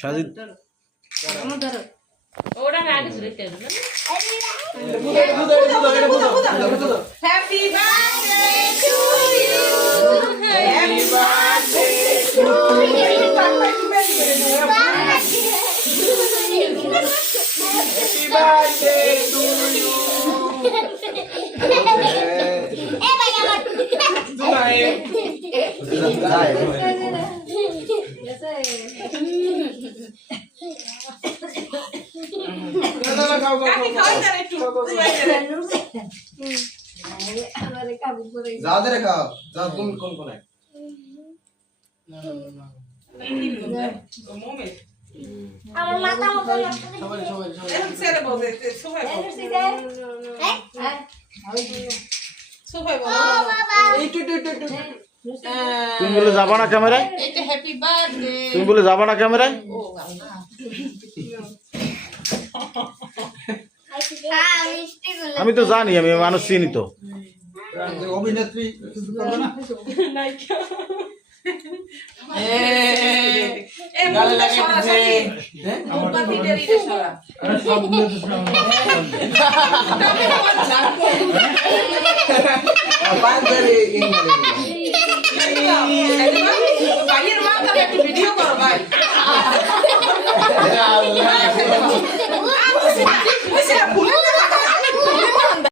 সাজিদ ওরা আগে শুরুতে দিল happy birthday to you happy birthday to you happy birthday to you এ ভাই আমার দুলাই না খাও একটু যাও দে খাও যাও কোন কোন কোনে আমার মাথা মতো সবাই সবাই এরকম ছেড়ে বলতে সবাই সবাই বল একটু তুমি বলে যাবা না ক্যামেরায় এটা হ্যাপি বার্থডে তুমি বলে যাবা না ক্যামেরায় আমি তো জানি আমি মানুষ চিনি তো অভিনেত্রী গালে লাগে আমার ভিডিও এটা সরা বান্ধরে ভাইয়ের মা একটা ভিডিও করো ভাই